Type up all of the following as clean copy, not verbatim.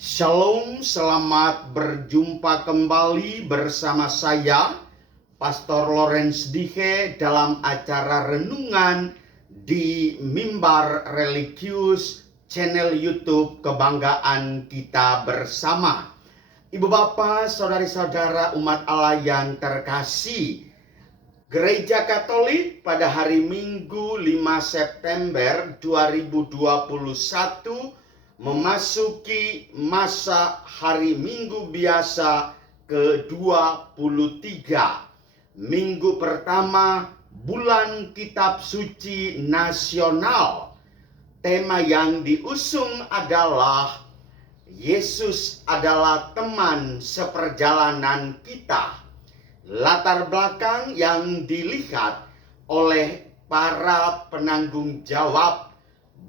Shalom, selamat berjumpa kembali bersama saya, Pastor Lawrence Dihe, dalam acara renungan di Mimbar Religius, channel YouTube Kebanggaan Kita Bersama. Ibu bapak, saudari-saudara umat Allah yang terkasih, Gereja Katolik pada hari Minggu 5 September 2021 memasuki masa hari Minggu biasa ke-23. Minggu pertama bulan Kitab Suci Nasional. Tema yang diusung adalah Yesus adalah teman seperjalanan kita. Latar belakang yang dilihat oleh para penanggung jawab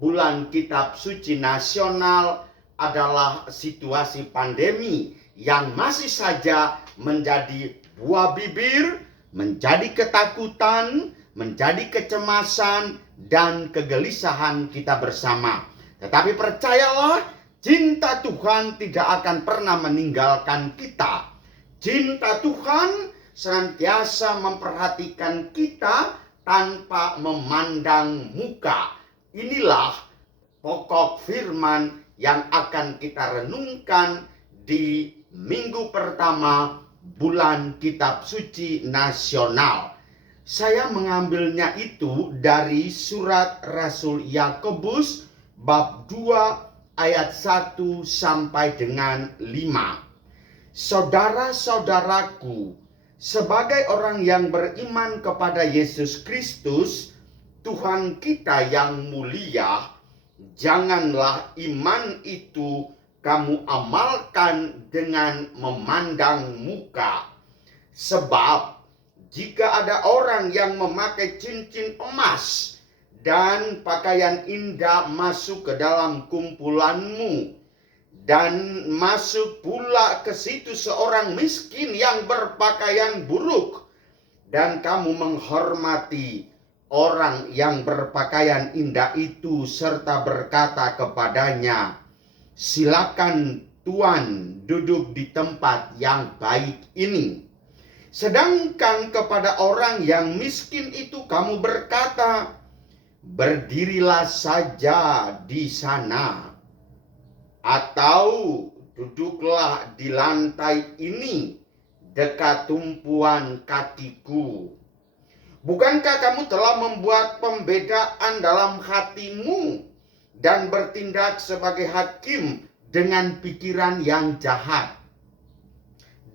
bulan Kitab Suci Nasional adalah situasi pandemi yang masih saja menjadi buah bibir, menjadi ketakutan, menjadi kecemasan dan kegelisahan kita bersama. Tetapi percayalah, cinta Tuhan tidak akan pernah meninggalkan kita. Cinta Tuhan senantiasa memperhatikan kita tanpa memandang muka. Inilah pokok firman yang akan kita renungkan di minggu pertama bulan Kitab Suci Nasional. Saya mengambilnya itu dari surat Rasul Yakobus bab 2 ayat 1 sampai dengan 5. Saudara-saudaraku, sebagai orang yang beriman kepada Yesus Kristus, Tuhan kita yang mulia, janganlah iman itu kamu amalkan dengan memandang muka. Sebab jika ada orang yang memakai cincin emas dan pakaian indah masuk ke dalam kumpulanmu, dan masuk pula ke situ seorang miskin yang berpakaian buruk, dan kamu menghormati orang yang berpakaian indah itu serta berkata kepadanya, silakan Tuan duduk di tempat yang baik ini. Sedangkan kepada orang yang miskin itu kamu berkata, berdirilah saja di sana, atau duduklah di lantai ini dekat tumpuan kakiku. Bukankah kamu telah membuat pembedaan dalam hatimu dan bertindak sebagai hakim dengan pikiran yang jahat?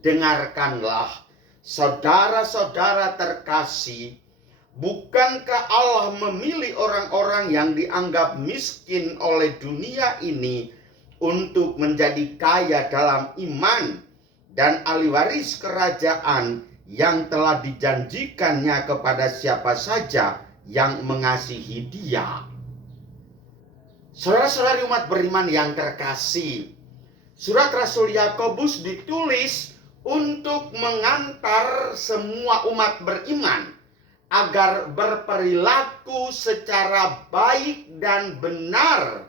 Dengarkanlah, saudara-saudara terkasih, bukankah Allah memilih orang-orang yang dianggap miskin oleh dunia ini untuk menjadi kaya dalam iman dan ahli waris kerajaan yang telah dijanjikannya kepada siapa saja yang mengasihi Dia? Saudara-saudari umat beriman yang terkasih, surat Rasul Yakobus ditulis untuk mengantar semua umat beriman agar berperilaku secara baik dan benar,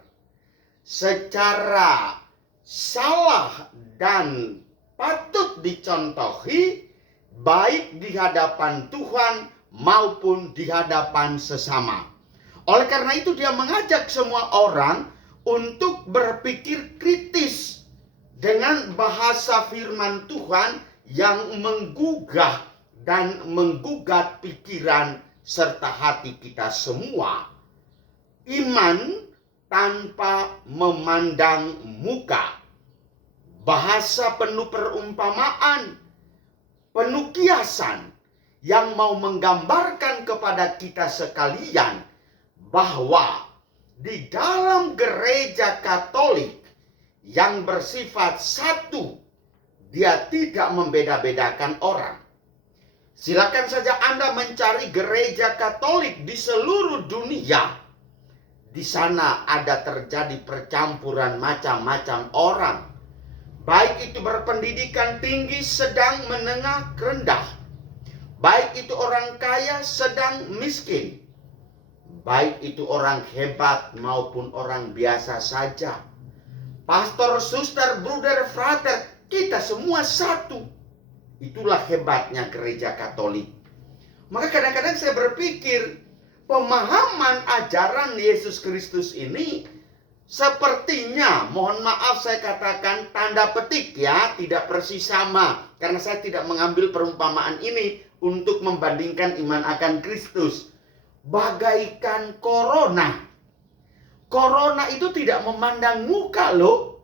secara salah dan patut dicontohi, baik di hadapan Tuhan maupun di hadapan sesama. Oleh karena itu dia mengajak semua orang untuk berpikir kritis dengan bahasa firman Tuhan yang menggugah dan menggugat pikiran serta hati kita semua. Iman tanpa memandang muka. Bahasa penuh perumpamaan, penuh kiasan yang mau menggambarkan kepada kita sekalian bahwa di dalam gereja Katolik yang bersifat satu, dia tidak membeda-bedakan orang. Silakan saja Anda mencari gereja Katolik di seluruh dunia. Di sana ada terjadi percampuran macam-macam orang. Baik itu berpendidikan tinggi, sedang, menengah, rendah. Baik itu orang kaya, sedang, miskin. Baik itu orang hebat maupun orang biasa saja. pastor, suster, bruder, frater, kita semua satu. Itulah hebatnya gereja Katolik. Maka kadang-kadang saya berpikir, pemahaman ajaran Yesus Kristus ini sepertinya, mohon maaf saya katakan tanda petik ya, tidak persis sama. Karena saya tidak mengambil perumpamaan ini untuk membandingkan iman akan Kristus. Bagaikan corona. Corona itu tidak memandang muka loh.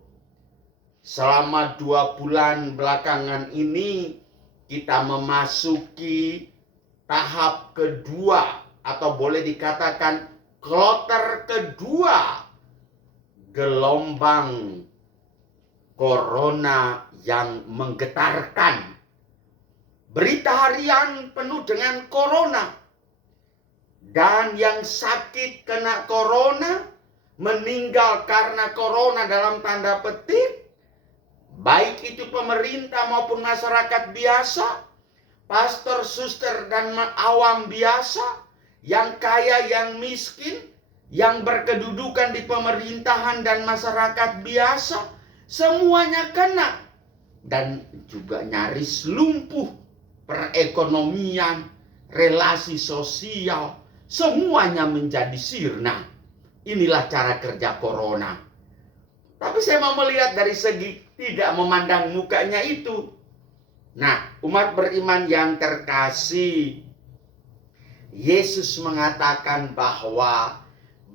Selama 2 bulan belakangan ini kita memasuki tahap kedua, atau boleh dikatakan kloter kedua gelombang corona yang menggetarkan. Berita harian penuh dengan corona. Dan yang sakit kena corona, meninggal karena corona dalam tanda petik, baik itu pemerintah maupun masyarakat biasa, pastor, suster, dan awam biasa, yang kaya, yang miskin, yang berkedudukan di pemerintahan dan masyarakat biasa, semuanya kena. Dan juga nyaris lumpuh perekonomian, relasi sosial, semuanya menjadi sirna. Inilah cara kerja corona. Tapi saya mau melihat dari segi tidak memandang mukanya itu. Nah, umat beriman yang terkasih, Yesus mengatakan bahwa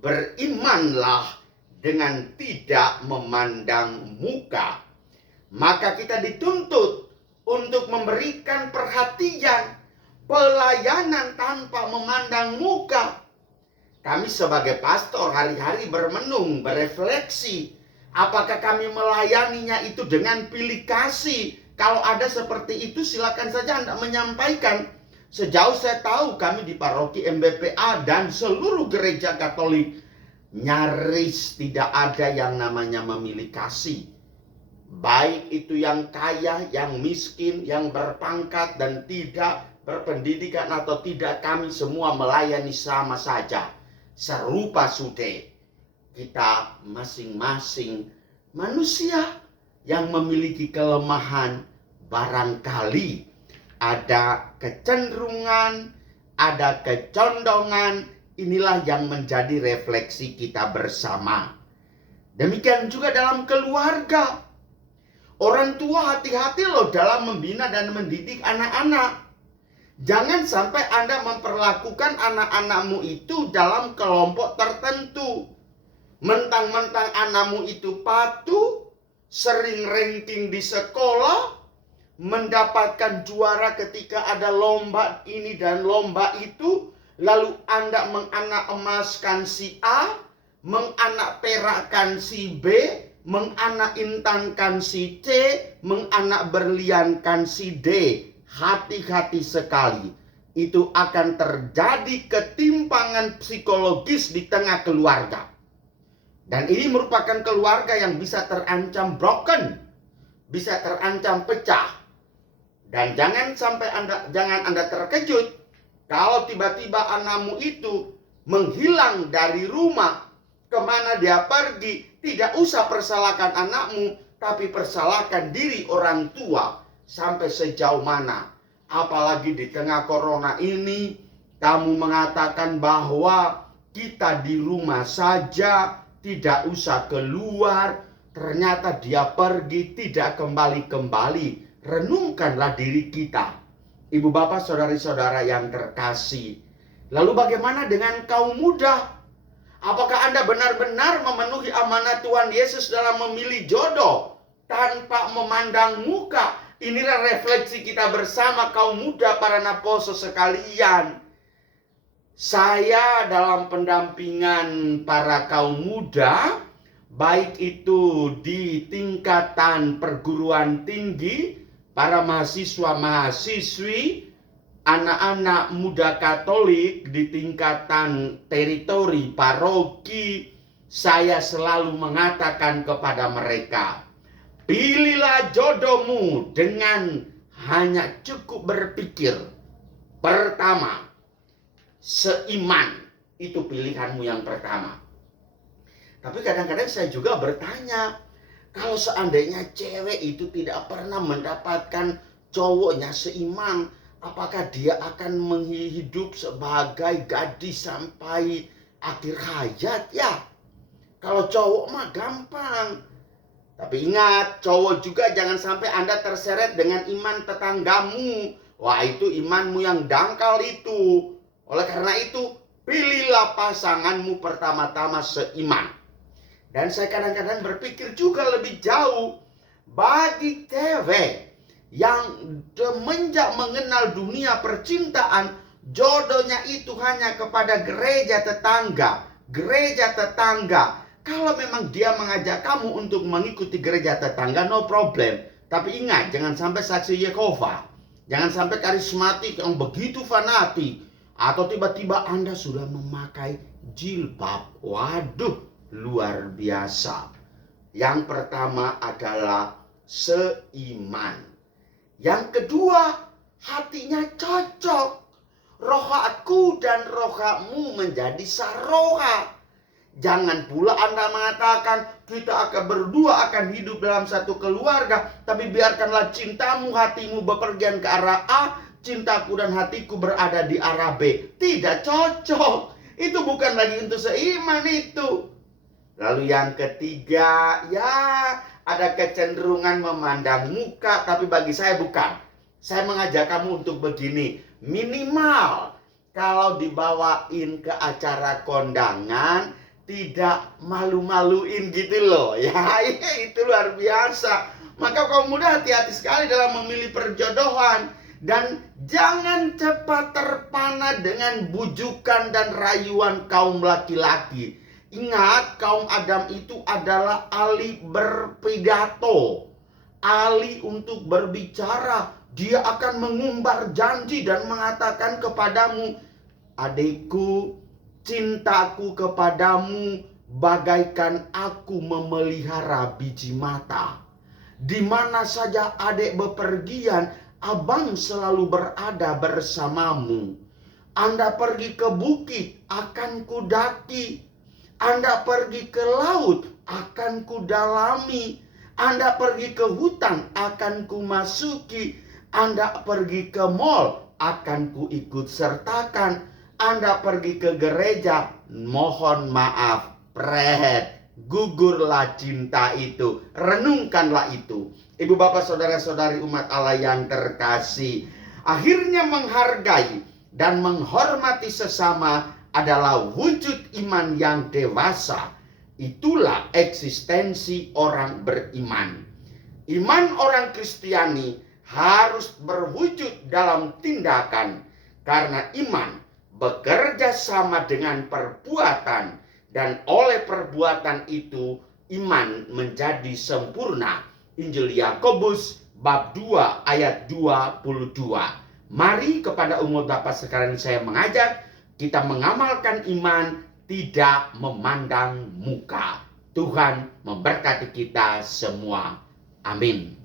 berimanlah dengan tidak memandang muka. Maka kita dituntut untuk memberikan perhatian, pelayanan tanpa memandang muka. Kami sebagai pastor hari-hari bermenung, berefleksi. Apakah kami melayaninya itu dengan pilih kasih? Kalau ada seperti itu silakan saja Anda menyampaikan. Sejauh saya tahu kami di paroki MBPA dan seluruh gereja Katolik nyaris tidak ada yang namanya memilih kasih. Baik itu yang kaya, yang miskin, yang berpangkat dan tidak berpendidikan atau tidak, kami semua melayani sama saja. Serupa sude. Kita masing-masing manusia yang memiliki kelemahan, barangkali ada kecenderungan, ada kecondongan. Inilah yang menjadi refleksi kita bersama. Demikian juga dalam keluarga. Orang tua hati-hati loh dalam membina dan mendidik anak-anak. Jangan sampai Anda memperlakukan anak-anakmu itu dalam kelompok tertentu. Mentang-mentang anakmu itu patuh, sering ranking di sekolah, mendapatkan juara ketika ada lomba ini dan lomba itu, lalu Anda menganak emaskan si A, menganak perakkan si B, menganak intankan si C, menganak berliankan si D. Hati-hati sekali. Itu akan terjadi ketimpangan psikologis di tengah keluarga. Dan ini merupakan keluarga yang bisa terancam broken, bisa terancam pecah. Dan jangan Anda terkejut kalau tiba-tiba anakmu itu menghilang dari rumah, kemana dia pergi. Tidak usah persalahkan anakmu, tapi persalahkan diri orang tua. Sampai sejauh mana. Apalagi di tengah corona ini, kamu mengatakan bahwa kita di rumah saja, tidak usah keluar. Ternyata dia pergi, tidak kembali-kembali. Renungkanlah diri kita. Ibu bapak saudari-saudara yang terkasih. Lalu bagaimana dengan kaum muda? Apakah Anda benar-benar memenuhi amanat Tuhan Yesus dalam memilih jodoh tanpa memandang muka? Inilah refleksi kita bersama kaum muda, para naposo sekalian. Saya dalam pendampingan para kaum muda, baik itu di tingkatan perguruan tinggi, para mahasiswa-mahasiswi, anak-anak muda Katolik di tingkatan teritori paroki, saya selalu mengatakan kepada mereka, pilihlah jodohmu dengan hanya cukup berpikir. Pertama, seiman. Itu pilihanmu yang pertama. Tapi kadang-kadang saya juga bertanya, Kalau seandainya cewek itu tidak pernah mendapatkan cowoknya seiman, apakah dia akan menghidup sebagai gadis sampai akhir hayat ya? Kalau cowok mah gampang. Tapi ingat, cowok juga jangan sampai Anda terseret dengan iman tetanggamu. Wah, itu imanmu yang dangkal itu. Oleh karena itu, pilihlah pasanganmu pertama-tama seiman. Dan saya kadang-kadang berpikir juga lebih jauh. Bagi cewek yang semenjak mengenal dunia percintaan, jodohnya itu hanya kepada gereja tetangga. Gereja tetangga. Kalau memang dia mengajak kamu untuk mengikuti gereja tetangga, no problem. Tapi ingat, jangan sampai saksi Yehova. Jangan sampai karismatik yang begitu fanatik. Atau tiba-tiba Anda sudah memakai jilbab. Waduh, luar biasa. Yang pertama adalah seiman. Yang kedua, hatinya cocok. Rohaku dan rohamu menjadi saroha. Jangan pula Anda mengatakan kita akan berdua akan hidup dalam satu keluarga, tapi biarkanlah cintamu, hatimu bepergian ke arah A, cintaku dan hatiku berada di arah B. Tidak cocok. Itu bukan lagi untuk seiman itu. Lalu yang ketiga, ya ada kecenderungan memandang muka, tapi bagi saya bukan. Saya mengajak kamu untuk begini, minimal kalau dibawain ke acara kondangan, tidak malu-maluin gitu loh. Ya itu luar biasa. Maka kaum muda hati-hati sekali dalam memilih perjodohan. Dan jangan cepat terpana dengan bujukan dan rayuan kaum laki-laki. Ingat, kaum Adam itu adalah ahli berpidato, ahli untuk berbicara. Dia akan mengumbar janji dan mengatakan kepadamu, adikku, cintaku kepadamu bagaikan aku memelihara biji mata. Di mana saja adik bepergian, abang selalu berada bersamamu. Anda pergi ke bukit, akan kudaki. Anda pergi ke laut, akan kudalami. Anda pergi ke hutan, akan kumasuki. Anda pergi ke mall, akan kuikut sertakan. Anda pergi ke gereja, mohon maaf, gugurlah cinta itu, renungkanlah itu. Ibu bapak saudara-saudari umat Allah yang terkasih, akhirnya menghargai dan menghormati sesama adalah wujud iman yang dewasa. Itulah eksistensi orang beriman. Iman orang Kristiani harus berwujud dalam tindakan, karena iman bekerja sama dengan perbuatan, dan oleh perbuatan itu iman menjadi sempurna. Injil Yakobus bab 2 ayat 22. Mari kepada umat Bapa sekarang saya mengajak kita mengamalkan iman, tidak memandang muka. Tuhan memberkati kita semua. Amin.